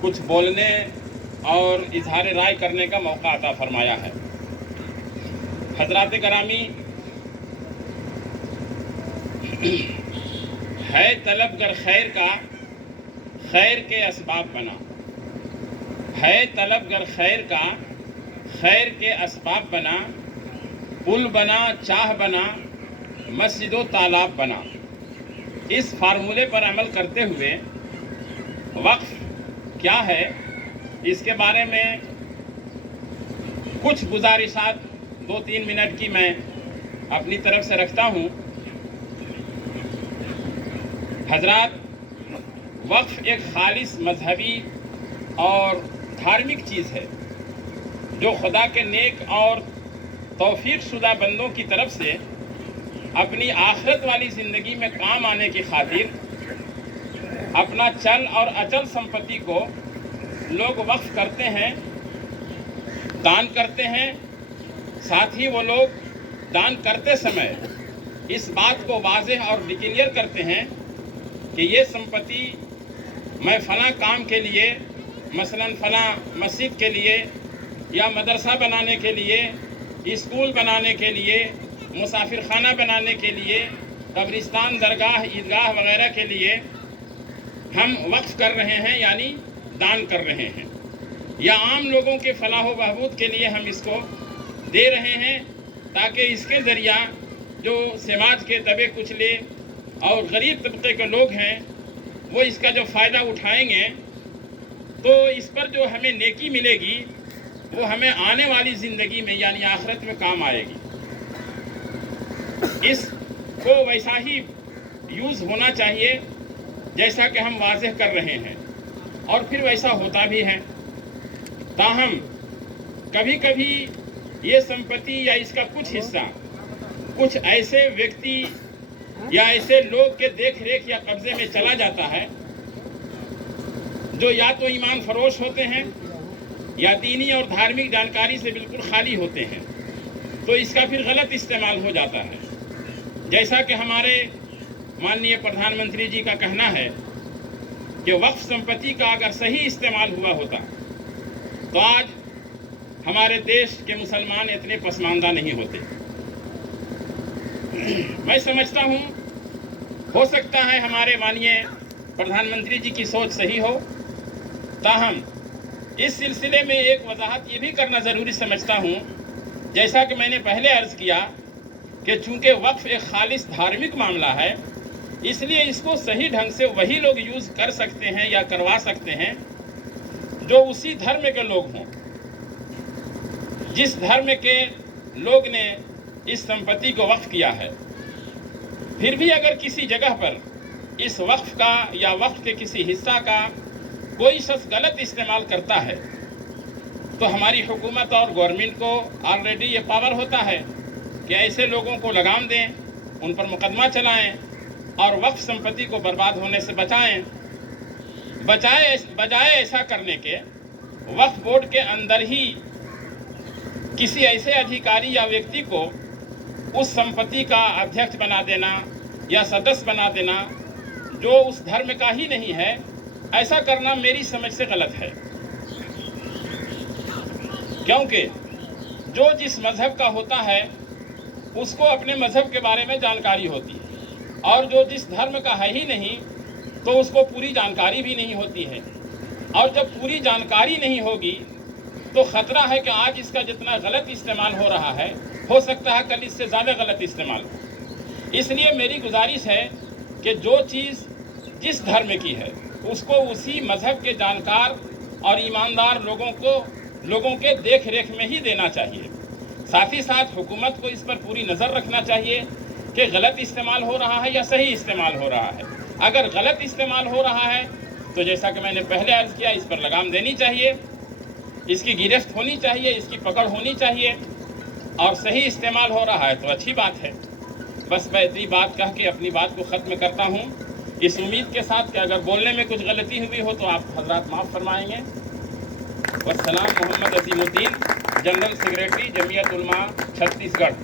کچھ بولنے اور اظہار رائے کرنے کا موقع عطا فرمایا ہے۔ حضرات گرامی، ہے طلب گر خیر کا، خیر کے اسباب بنا، ہے طلب گر خیر کا، خیر کے اسباب بنا، پل بنا، چاہ بنا، مسجد و تالاب بنا۔ اس فارمولے پر عمل کرتے ہوئے وقف کیا ہے اس کے بارے میں کچھ گزارشات 2-3 منٹ کی میں اپنی طرف سے رکھتا ہوں۔ حضرات، وقف ایک خالص مذہبی اور دھارمک چیز ہے جو خدا کے نیک اور توفیق شدہ بندوں کی طرف سے اپنی آخرت والی زندگی میں کام آنے کی خاطر اپنا چل اور اچل سمپتی کو لوگ وقف کرتے ہیں، دان کرتے ہیں۔ ساتھ ہی وہ لوگ دان کرتے سمے اس بات کو واضح اور ڈکلیئر کرتے ہیں کہ یہ سمپتی میں فلاں کام کے لیے، مثلاً فلاں مسجد کے لیے یا مدرسہ بنانے کے لیے، اسکول بنانے کے لیے، مسافر خانہ بنانے کے لیے، قبرستان، درگاہ، عیدگاہ وغیرہ کے لیے ہم وقف کر رہے ہیں، یعنی دان کر رہے ہیں، یا عام لوگوں کے فلاح و بہبود کے لیے ہم اس کو دے رہے ہیں تاکہ اس کے ذریعہ جو سماج کے دبے کچلے اور غریب طبقے کے لوگ ہیں وہ اس کا جو فائدہ اٹھائیں گے تو اس پر جو ہمیں نیکی ملے گی وہ ہمیں آنے والی زندگی میں یعنی آخرت میں کام آئے گی۔ اس کو ویسا ہی یوز ہونا چاہیے جیسا کہ ہم واضح کر رہے ہیں، اور پھر ویسا ہوتا بھی ہے۔ تاہم کبھی کبھی یہ سمپتی یا اس کا کچھ حصہ کچھ ایسے ویکتی یا ایسے لوگ کے دیکھ ریکھ یا قبضے میں چلا جاتا ہے جو یا تو ایمان فروش ہوتے ہیں یا دینی اور دھارمک جانکاری سے بالکل خالی ہوتے ہیں، تو اس کا پھر غلط استعمال ہو جاتا ہے۔ جیسا کہ ہمارے ماننیہ پردھان منتری جی کا کہنا ہے کہ وقف سمپتی کا اگر صحیح استعمال ہوا ہوتا تو آج ہمارے دیش کے مسلمان اتنے پسماندہ نہیں ہوتے۔ میں سمجھتا ہوں ہو سکتا ہے ہمارے ماننیہ پردھان منتری جی کی سوچ صحیح ہو، تاہم اس سلسلے میں ایک وضاحت یہ بھی کرنا ضروری سمجھتا ہوں، جیسا کہ میں نے پہلے عرض کیا کہ چونکہ وقف ایک خالص دھارمک معاملہ ہے، اس لیے اس کو صحیح ڈھنگ سے وہی لوگ یوز کر سکتے ہیں یا کروا سکتے ہیں جو اسی دھرم کے لوگ ہوں۔ جس دھرم کے لوگ نے اس سمپتی کو وقف کیا ہے، پھر بھی اگر کسی جگہ پر اس وقف کا یا وقف کے کسی حصہ کا کوئی شخص غلط استعمال کرتا ہے تو ہماری حکومت اور گورنمنٹ کو آلریڈی یہ پاور ہوتا ہے کہ ایسے لوگوں کو لگام دیں، ان پر مقدمہ چلائیں اور وقف سمپتی کو برباد ہونے سے بچائیں۔ بجائے ایسا کرنے کے وقف بورڈ کے اندر ہی کسی ایسے ادھیکاری یا ویکتی کو اس سمپتی کا ادھیکش بنا دینا یا سدس بنا دینا جو اس دھرم کا ہی نہیں ہے، ایسا کرنا میری سمجھ سے غلط ہے۔ کیونکہ جو جس مذہب کا ہوتا ہے اس کو اپنے مذہب کے بارے میں جانکاری ہوتی ہے، اور جو جس دھرم کا ہے ہی نہیں تو اس کو پوری جانکاری بھی نہیں ہوتی ہے، اور جب پوری جانکاری نہیں ہوگی تو خطرہ ہے کہ آج اس کا جتنا غلط استعمال ہو رہا ہے ہو سکتا ہے کل اس سے زیادہ غلط استعمال ہو۔ اس لیے میری گزارش ہے کہ جو چیز جس دھرم کی ہے اس کو اسی مذہب کے جانکار اور ایماندار لوگوں کے دیکھ ریکھ میں ہی دینا چاہیے۔ ساتھ ہی ساتھ حکومت کو اس پر پوری نظر رکھنا چاہیے کہ غلط استعمال ہو رہا ہے یا صحیح استعمال ہو رہا ہے۔ اگر غلط استعمال ہو رہا ہے تو جیسا کہ میں نے پہلے عرض کیا، اس پر لگام دینی چاہیے، اس کی گرفت ہونی چاہیے، اس کی پکڑ ہونی چاہیے، اور صحیح استعمال ہو رہا ہے تو اچھی بات ہے۔ بس میں اتنی بات کہہ کے اپنی بات کو ختم کرتا ہوں، اس امید کے ساتھ کہ اگر بولنے میں کچھ غلطی ہوئی ہو تو آپ حضرات معاف فرمائیں گے۔ والسلام۔ محمد عظیم الدین، جنرل سیکریٹری جمعیت علماء چھتیس گڑھ۔